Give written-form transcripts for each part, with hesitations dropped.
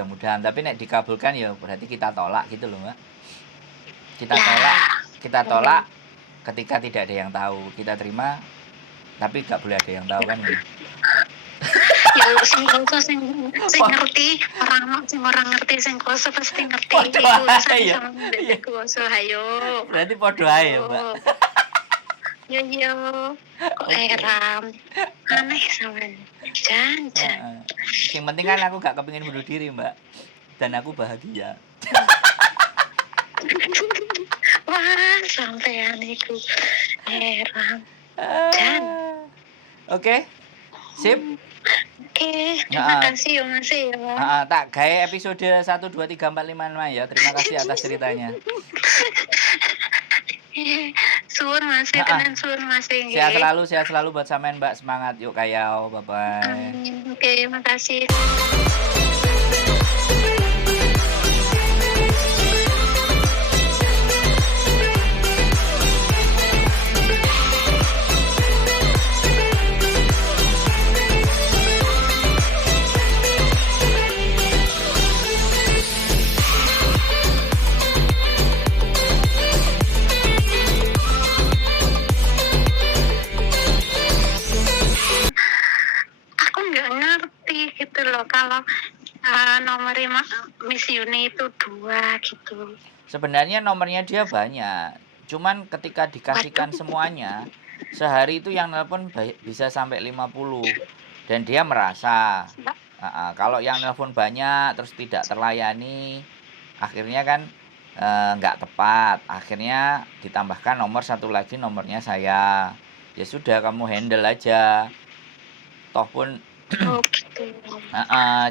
mudah-mudahan. Tapi nek dikabulkan ya berarti kita tolak gitu loh, Mbak. Kita tolak ketika tidak ada yang tahu. Kita terima tapi nggak boleh ada yang tahu kan gitu. Ya sing ngerti orang ngerti sing kuasa pasti ngerti Podo iku ae ya. sama ndek kuasa ayo. Berarti podo ae ya, Mbak. Yo kok heran. Aneh sampean. Jangan. Yang penting kan aku gak kepingin bunuh diri, Mbak. Dan aku bahagia. Wah, sampean iku heran. Oke. Sip. Oke, terima kasih ya Mas ya. Tak gawe episode 1 2 3 4 5 6 ya. Terima kasih atas ceritanya. Suwun Mas, tenan suwun Mas. Sehat selalu buat sampean Mbak. Semangat yuk kayau. Bye bye. Oke, makasih. Kalau nomor Miss Yuni itu 2 gitu. Sebenarnya nomornya dia banyak. Cuman ketika dikasihkan semuanya, sehari itu yang nelpon bisa sampai 50. Dan dia merasa kalau yang nelpon banyak terus tidak terlayani, akhirnya kan nggak tepat. Akhirnya ditambahkan nomor satu lagi, nomornya saya. Ya sudah, kamu handle aja. Toh pun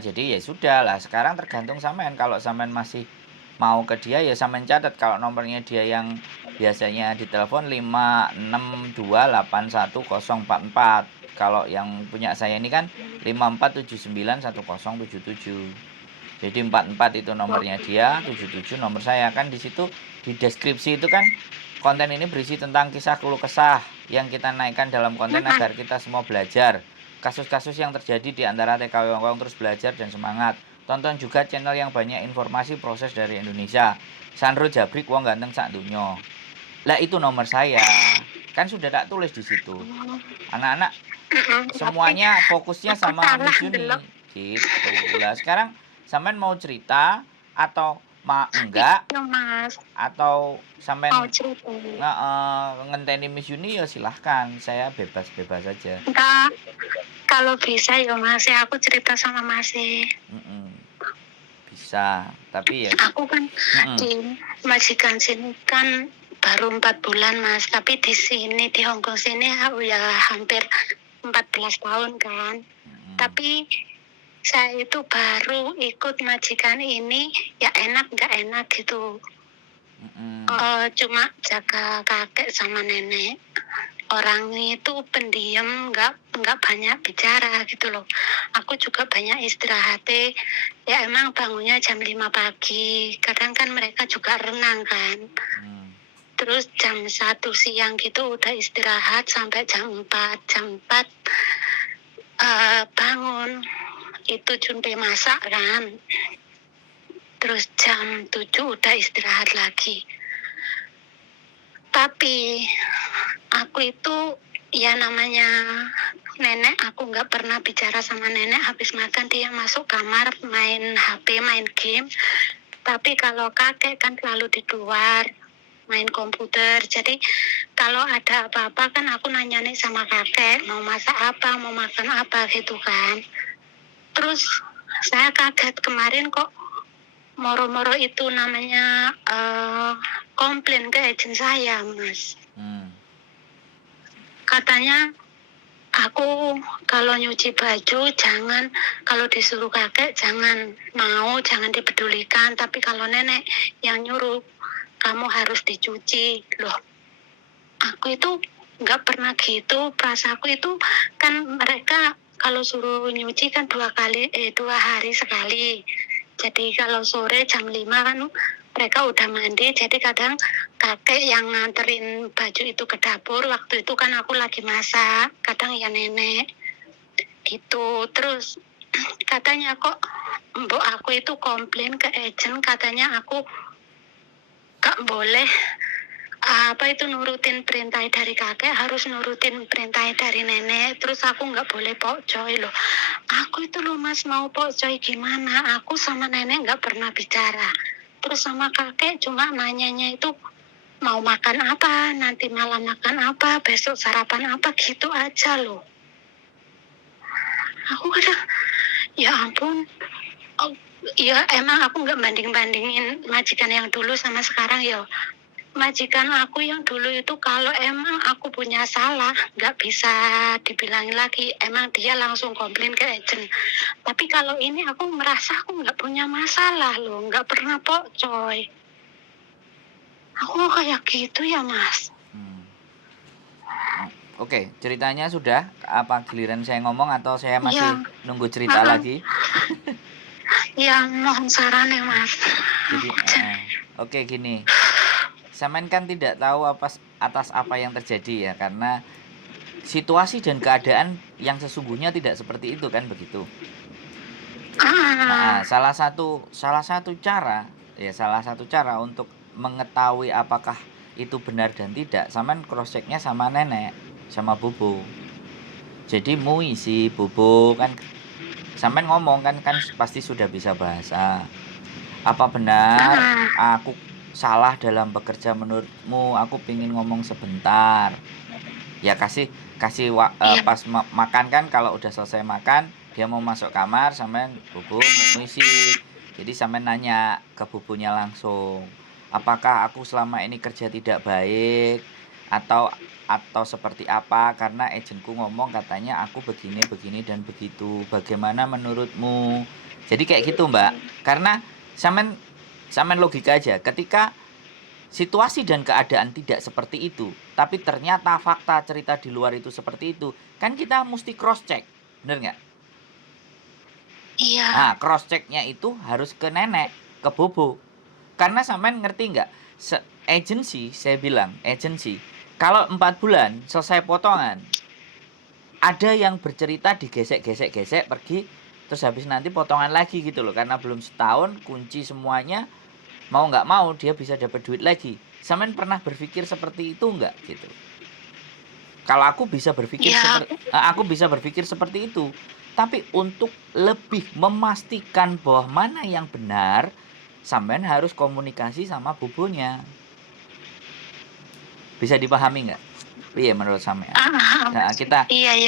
jadi ya sudah lah, sekarang tergantung sampean. Kalau sampean masih mau ke dia ya sampean catat kalau nomornya dia yang biasanya ditelepon 562810044. Kalau yang punya saya ini kan 54791077. Jadi 44 itu nomornya dia, 77 nomor saya. Kan di situ di deskripsi itu kan konten ini berisi tentang kisah keluh kesah yang kita naikkan dalam konten agar kita semua belajar. Kasus-kasus yang terjadi di antara TKW Hongkong terus belajar dan semangat. Tonton juga channel yang banyak informasi proses dari Indonesia. Sandro Jabrik wong ganteng sak dunyo. Lah itu nomor saya. Kan sudah tak tulis di situ. Anak-anak semuanya fokusnya sama Miss Yuni. Gitu. Lah sekarang sampean mau cerita atau enggak? Atau sampean ngenteni Miss Yuni ya silahkan. Saya bebas-bebas saja. Enggak. Kalau bisa ya Mas, aku cerita sama Mas. Bisa, tapi ya aku kan di majikan sini kan baru 4 bulan Mas, tapi di sini di Hongkong sini aku ya hampir 14 tahun kan. Tapi saya itu baru ikut majikan ini ya enak nggak enak gitu. Cuma jaga kakek sama nenek. Orangnya itu pendiam, nggak banyak bicara gitu loh. Aku juga banyak istirahat. Ya emang bangunnya jam 5 pagi. Kadang kan mereka juga renang kan. Terus jam 1 siang gitu udah istirahat sampai jam 4. Jam 4 bangun. Itu junte masak kan. Terus jam 7 udah istirahat lagi. Tapi aku itu ya namanya nenek, aku nggak pernah bicara sama nenek. Habis makan dia masuk kamar main HP, main game. Tapi kalau kakek kan selalu di luar main komputer. Jadi kalau ada apa-apa kan aku nanya nih sama kakek mau masak apa, mau makan apa gitu kan. Terus saya kaget kemarin kok moro-moro itu namanya komplain ke agen saya Mas. Katanya aku kalau nyuci baju jangan, kalau disuruh kakek jangan mau, jangan dipedulikan, tapi kalau nenek yang nyuruh kamu harus dicuci. Loh, aku itu nggak pernah gitu. Perasaanku itu kan mereka kalau suruh nyuci kan 2 hari sekali. Jadi kalau sore jam 5 kan mereka udah mandi, jadi kadang kakek yang nganterin baju itu ke dapur. Waktu itu kan aku lagi masak, kadang ya nenek gitu. Terus katanya kok mbok aku itu komplain ke agent, katanya aku gak boleh apa itu nurutin perintah dari kakek, harus nurutin perintah dari nenek. Terus aku nggak boleh pokcoy loh. Aku itu loh Mas, mau pokcoy gimana? Aku sama nenek nggak pernah bicara. Terus sama kakek cuma nanyanya itu mau makan apa, nanti malam makan apa, besok sarapan apa, gitu aja loh. Aku kadang, ya ampun. Oh, ya emang aku nggak banding-bandingin majikan yang dulu sama sekarang ya. Majikan aku yang dulu itu kalau emang aku punya salah, nggak bisa dibilangin lagi. Emang dia langsung komplain ke agent. Tapi kalau ini aku merasa aku nggak punya masalah loh, nggak pernah pokcoy. Aku kayak gitu ya Mas. Oke, ceritanya sudah. Apa giliran saya ngomong atau saya masih Ya, nunggu cerita lagi? ya mohon saran ya Mas. Jadi, oke gini. Sampean kan tidak tahu atas apa yang terjadi ya, karena situasi dan keadaan yang sesungguhnya tidak seperti itu kan, begitu. Nah, salah satu cara untuk mengetahui apakah itu benar dan tidak, sampean cross checknya sama nenek, sama bobo. Jadi si bobo kan, sampean ngomong kan pasti sudah bisa bahasa. Apa benar aku salah dalam bekerja menurutmu? Aku pingin ngomong sebentar. Ya kasih pas makan kan, kalau udah selesai makan dia mau masuk kamar, sampean bobo misi. Jadi sampean nanya ke bobonya langsung, apakah aku selama ini kerja tidak baik atau seperti apa, karena agentku ngomong katanya aku begini dan begitu, bagaimana menurutmu? Jadi kayak gitu Mbak, karena sampean logika aja, ketika situasi dan keadaan tidak seperti itu, tapi ternyata fakta cerita di luar itu seperti itu, kan kita mesti cross check, bener nggak? Iya. Nah, cross checknya itu harus ke nenek, ke bobo. Karena sampean ngerti nggak? Agency, saya bilang agency, kalau 4 bulan selesai potongan, ada yang bercerita digesek pergi, terus habis nanti potongan lagi gitu loh, karena belum setahun kunci semuanya, mau nggak mau dia bisa dapat duit lagi. Sampean pernah berpikir seperti itu nggak gitu? Kalau aku bisa berpikir seperti itu. Tapi untuk lebih memastikan bahwa mana yang benar, sampean harus komunikasi sama bobonya. Bisa dipahami nggak? Iya menurut sampean. Nah,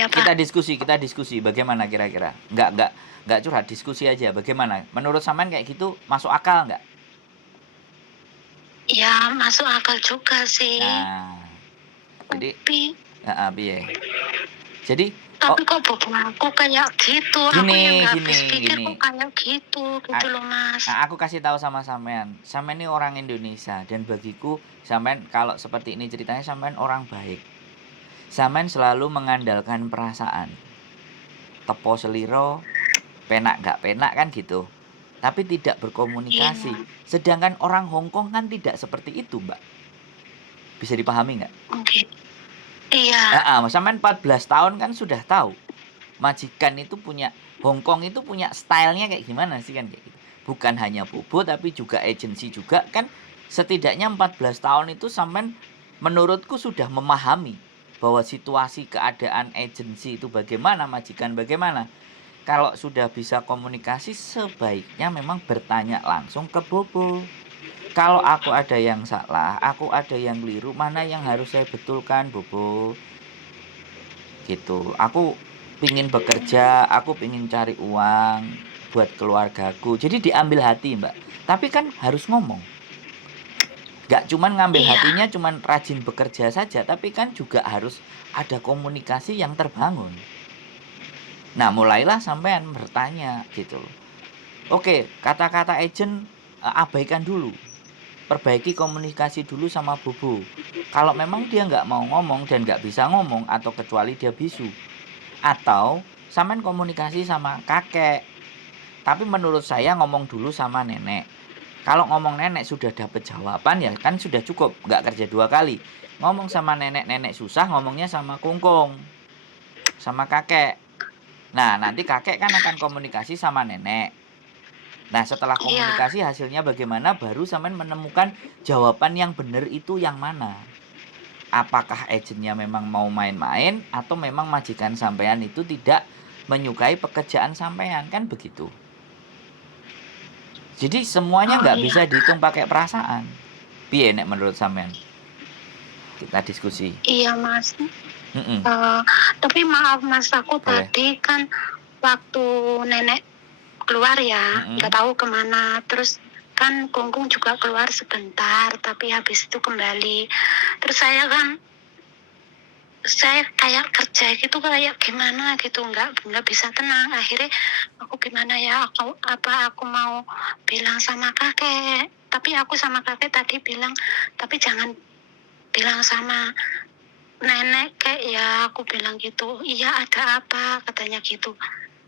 kita diskusi bagaimana kira-kira? Nggak curhat, diskusi aja bagaimana? Menurut sampean kayak gitu masuk akal nggak? Ya masuk akal juga sih. Nah, jadi tapi kok bobo aku kayak gitu, aku yang nggak habis pikir kok kayak gitu loh Mas. Nah, aku kasih tahu sama sampean ini orang Indonesia, dan bagiku sampean kalau seperti ini ceritanya, sampean orang baik. Sampean selalu mengandalkan perasaan, tepo seliro, penak nggak penak kan gitu, tapi tidak berkomunikasi. Sedangkan orang Hongkong kan tidak seperti itu Mbak. Bisa dipahami nggak? Iya. Sampean 14 tahun kan sudah tahu majikan itu punya, Hongkong itu punya stylenya kayak gimana sih kan, kayak gitu. Bukan hanya bobo tapi juga agensi juga kan. Setidaknya 14 tahun itu sampean menurutku sudah memahami bahwa situasi keadaan agensi itu bagaimana, majikan bagaimana. Kalau sudah bisa komunikasi, sebaiknya memang bertanya langsung ke bobo. Kalau aku ada yang salah, aku ada yang keliru, mana yang harus saya betulkan bobo, gitu. Aku pingin bekerja, aku pingin cari uang buat keluargaku, jadi diambil hati Mbak. Tapi kan harus ngomong, gak cuman ngambil hatinya, cuman rajin bekerja saja, tapi kan juga harus ada komunikasi yang terbangun. Nah mulailah sampean bertanya gitu. Oke, kata-kata agent abaikan dulu, perbaiki komunikasi dulu sama bobo. Kalau memang dia nggak mau ngomong dan nggak bisa ngomong, atau kecuali dia bisu, atau sampean komunikasi sama kakek. Tapi menurut saya ngomong dulu sama nenek. Kalau ngomong nenek sudah dapat jawaban, ya kan sudah cukup, nggak kerja 2 kali. Ngomong sama nenek susah, ngomongnya sama kungkung, sama kakek. Nah nanti kakek kan akan komunikasi sama nenek. Nah, setelah Iya. komunikasi hasilnya bagaimana, baru sampean menemukan jawaban yang benar itu yang mana. Apakah agentnya memang mau main-main atau memang majikan sampean itu tidak menyukai pekerjaan sampean, kan begitu. Jadi semuanya Oh nggak iya. bisa dihitung pakai perasaan. Piye nek menurut sampean? Kita diskusi. Iya Mas. Mm-mm. Tapi maaf Mas, aku Boleh. tadi kan waktu nenek keluar ya, Mm-mm. nggak tahu kemana. Terus kan Kungkung juga keluar sebentar, tapi habis itu kembali. Terus saya kayak kerja gitu, kayak gimana gitu, nggak bisa tenang. Akhirnya aku gimana ya, aku mau bilang sama kakek. Tapi aku sama kakek tadi bilang, tapi jangan bilang sama nenek kayak ya, aku bilang gitu. Iya, ada apa katanya gitu.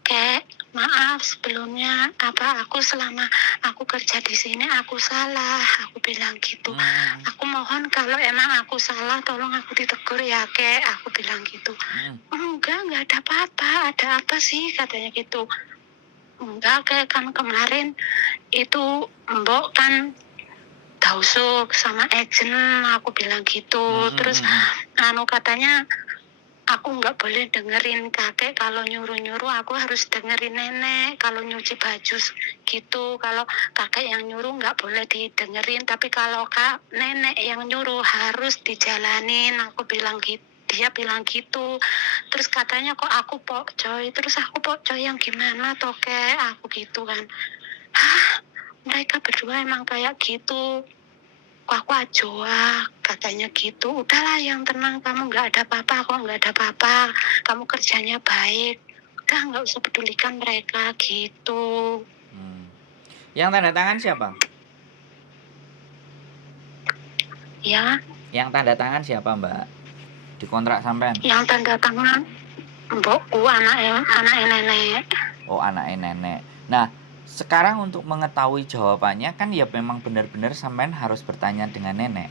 Kayak maaf sebelumnya, aku selama aku kerja di sini aku salah, aku bilang gitu. Aku mohon kalau emang aku salah tolong aku ditegur ya kek, aku bilang gitu. Enggak ada apa-apa. Ada apa sih katanya gitu. Enggak, kayak kan kemarin itu Mbok kan tausuk sama agent, aku bilang gitu. Terus katanya aku nggak boleh dengerin kakek kalau nyuruh-nyuruh, aku harus dengerin nenek kalau nyuci baju gitu. Kalau kakek yang nyuruh nggak boleh didengerin, tapi kalau nenek yang nyuruh harus dijalanin, aku bilang gitu. Dia bilang gitu. Terus katanya kok aku pokcoy. Terus aku pokcoy yang gimana toh kek, aku gitu kan. Mereka berdua emang kayak gitu. Kok aku ajoa katanya gitu. Udahlah yang tenang, kamu nggak ada apa-apa, kok nggak ada apa-apa, kamu kerjanya baik, udah nggak usah pedulikan mereka gitu. Yang tanda tangan siapa? Ya. Yang tanda tangan siapa Mbak? Di kontrak sampean? Yang tanda tangan mbokku, anak nenek. Oh, anaknya nenek. Nah, sekarang untuk mengetahui jawabannya kan ya memang benar-benar sampean harus bertanya dengan nenek.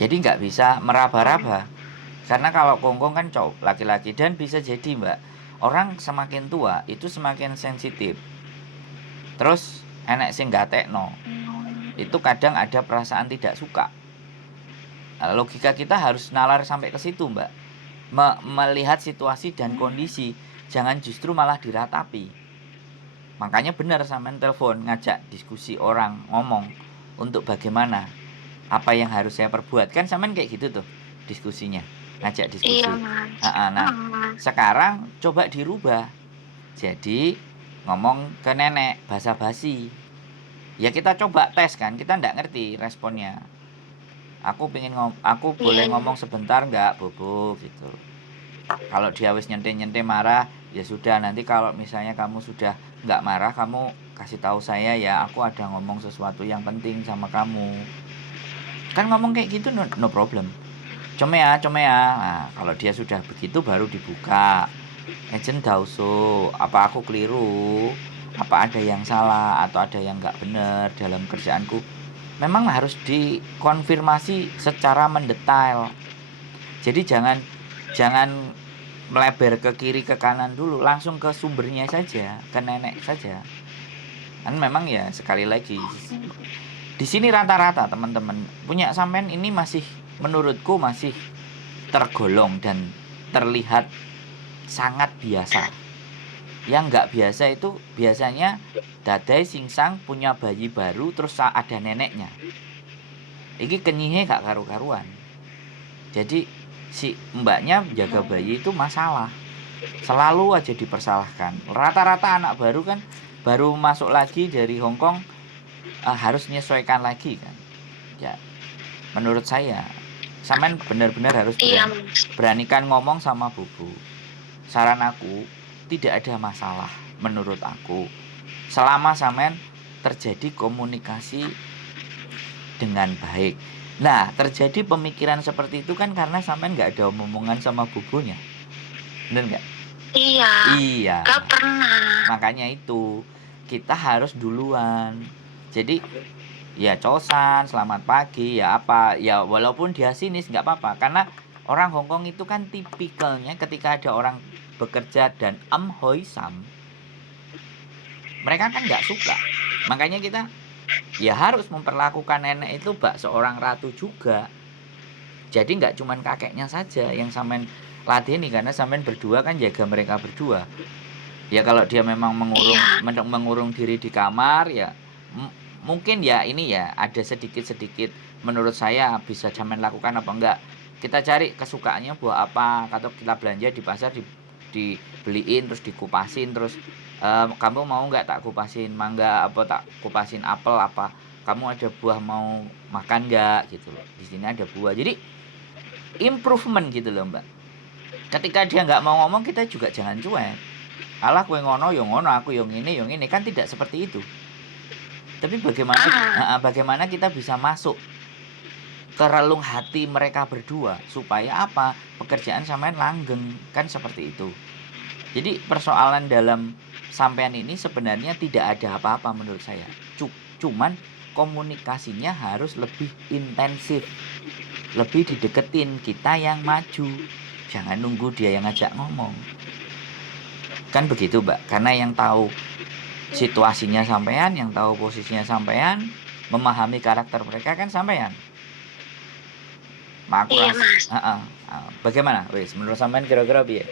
Jadi nggak bisa meraba-raba. Karena kalau Kongkong kan cowok, laki-laki, dan bisa jadi Mbak, orang semakin tua itu semakin sensitif. Terus enek sing gatekno. Itu kadang ada perasaan tidak suka. Nah, logika kita harus nalar sampai ke situ Mbak. Melihat situasi dan kondisi, jangan justru malah diratapi. Makanya benar sampean telepon, ngajak diskusi orang, ngomong untuk bagaimana, apa yang harus saya perbuat. Kan sampean kayak gitu tuh diskusinya, ngajak diskusi. Iya Mas. Nah, sekarang coba dirubah. Jadi ngomong ke nenek basa-basi. Ya kita coba tes kan, kita nggak ngerti responnya. Aku boleh ngomong sebentar nggak, Bobo gitu. Kalau dia wis nyente marah, ya sudah, nanti kalau misalnya kamu sudah nggak marah, kamu kasih tahu saya ya, aku ada ngomong sesuatu yang penting sama kamu. Kan ngomong kayak gitu no problem. Cuma ya. Nah, kalau dia sudah begitu baru dibuka. Agent dauso, apa aku keliru? Apa ada yang salah atau ada yang nggak benar dalam kerjaanku? Memang harus dikonfirmasi secara mendetail. Jadi jangan melebar ke kiri ke kanan dulu, langsung ke sumbernya saja, ke nenek saja. Kan memang ya sekali lagi di sini rata-rata teman-teman punya sampean ini masih menurutku masih tergolong dan terlihat sangat biasa. Yang nggak biasa itu biasanya dadai singsang punya bayi baru terus ada neneknya. Iki kenyihe gak karu-karuan. Jadi si mbaknya jaga bayi itu masalah. Selalu aja dipersalahkan. Rata-rata anak baru kan baru masuk lagi dari Hong Kong harus menyesuaikan lagi kan. Ya, menurut saya sampean benar-benar harus beranikan ngomong sama Bubu. Saran aku, tidak ada masalah menurut aku selama sampean terjadi komunikasi dengan baik. Nah, terjadi pemikiran seperti itu kan karena sampean nggak ada omongan sama bubunya, bener nggak? Iya. Nggak pernah. Makanya itu kita harus duluan. Jadi ya cosan, selamat pagi, ya apa, ya walaupun dia sinis nggak apa-apa, karena orang Hongkong itu kan tipikalnya ketika ada orang bekerja dan hoi sam, Mereka kan nggak suka. Makanya kita ya harus memperlakukan nenek itu bak seorang ratu juga. Jadi nggak cuman kakeknya saja yang sampean ladeni, karena sampean berdua kan jaga mereka berdua. Ya kalau dia memang mengurung diri di kamar ya mungkin ya ini ya ada sedikit menurut saya bisa sampean lakukan apa enggak. Kita cari kesukaannya buah apa, atau kita belanja di pasar dibeliin terus dikupasin terus kamu mau nggak tak kupasin mangga apa tak kupasin apel apa, kamu ada buah mau makan nggak gitu loh, di sini ada buah, jadi improvement gitu loh mbak. Ketika dia nggak mau ngomong kita juga jangan cuek, alah kue ngono yo ngono aku yang ini kan tidak seperti itu. Tapi bagaimana kita bisa masuk ke relung hati mereka berdua supaya apa, pekerjaan sampean langgeng, kan seperti itu. Jadi persoalan dalam sampean ini sebenarnya tidak ada apa-apa menurut saya. Cuman komunikasinya harus lebih intensif, lebih dideketin, kita yang maju, jangan nunggu dia yang ngajak ngomong. Kan begitu mbak, karena yang tahu situasinya sampean, yang tahu posisinya sampean, memahami karakter mereka kan sampean. Iya mas. Bagaimana wes menurut sampean kira-kira biar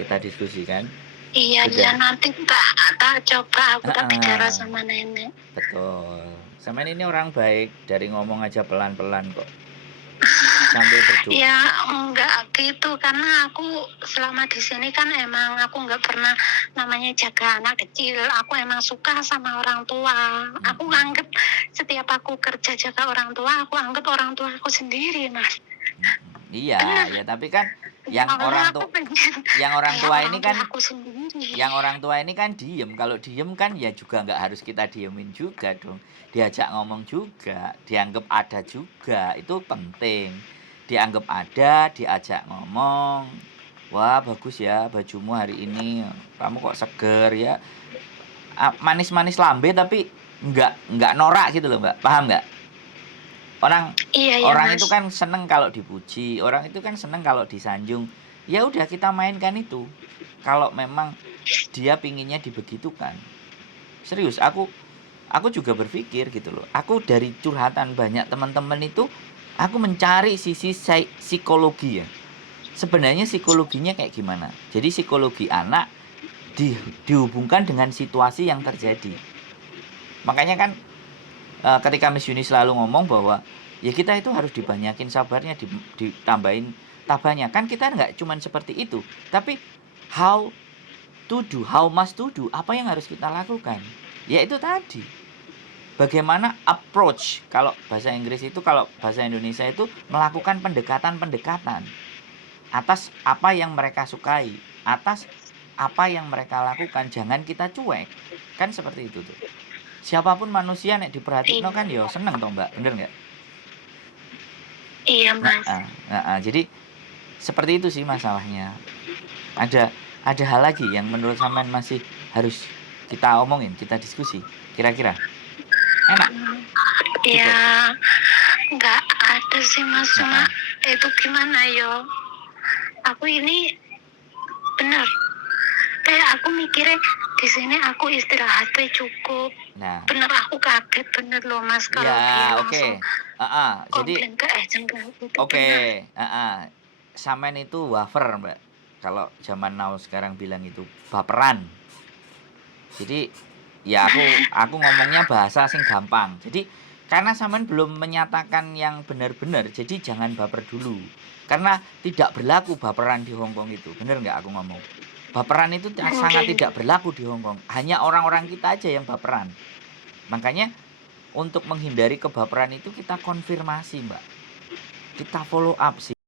kita diskusikan? Iya ya nanti tak coba aku tak bicara sama nenek. Betul, sampean ini orang baik, dari ngomong aja pelan-pelan kok sambil berdoa. Ya enggak gitu, karena aku selama di sini kan emang aku enggak pernah namanya jaga anak kecil. Aku emang suka sama orang tua. Aku anggap setiap aku kerja jaga orang tua, aku anggap orang tua aku sendiri mas. Iya ya, tapi kan yang orang tua ini kan diem. Kalau diem kan ya juga nggak harus kita diemin juga dong, diajak ngomong juga, dianggap ada juga, itu penting. Dianggap ada, diajak ngomong, wah bagus ya bajumu hari ini, kamu kok seger ya, manis-manis lambe tapi nggak norak gitu loh mbak, paham nggak? Orang itu kan seneng kalau dipuji, orang itu kan seneng kalau disanjung. Ya udah kita mainkan itu. Kalau memang dia pinginnya dibegitukan. Serius, aku juga berpikir gitu loh. Aku dari curhatan banyak teman-teman itu, aku mencari sisi psikologi ya. Sebenarnya psikologinya kayak gimana? Jadi psikologi anak dihubungkan dengan situasi yang terjadi. Makanya kan ketika Miss Yuni selalu ngomong bahwa ya kita itu harus dibanyakin sabarnya, ditambahin tabahnya. Kan kita nggak cuman seperti itu, tapi how must to do, apa yang harus kita lakukan. Ya itu tadi, bagaimana approach, kalau bahasa Inggris itu, kalau bahasa Indonesia itu melakukan pendekatan atas apa yang mereka sukai, atas apa yang mereka lakukan. Jangan kita cuek, kan seperti itu tuh. Siapapun manusia nek diperhatiin kan ya seneng toh mbak, bener nggak? Iya mas. Jadi seperti itu sih masalahnya. Ada hal lagi yang menurut sampean masih harus kita omongin, kita diskusi, kira-kira enak? Ya nggak ada sih mas, cuma itu gimana yo, aku ini bener kayak aku mikirnya di sini aku istirahatnya cukup. Nah, bener aku kaget bener loh mas kalau ya, dia langsung jadi ke agent gitu. Sampean itu wafer mbak, kalau zaman now sekarang bilang itu baperan. Jadi ya aku ngomongnya bahasa sing gampang. Jadi karena sampean belum menyatakan yang benar-benar, jadi jangan baper dulu. Karena tidak berlaku baperan di Hongkong itu, bener nggak aku ngomong? Baperan itu sangat tidak berlaku di Hongkong. Hanya orang-orang kita aja yang baperan. Makanya untuk menghindari kebaperan itu kita konfirmasi mbak, kita follow up sih.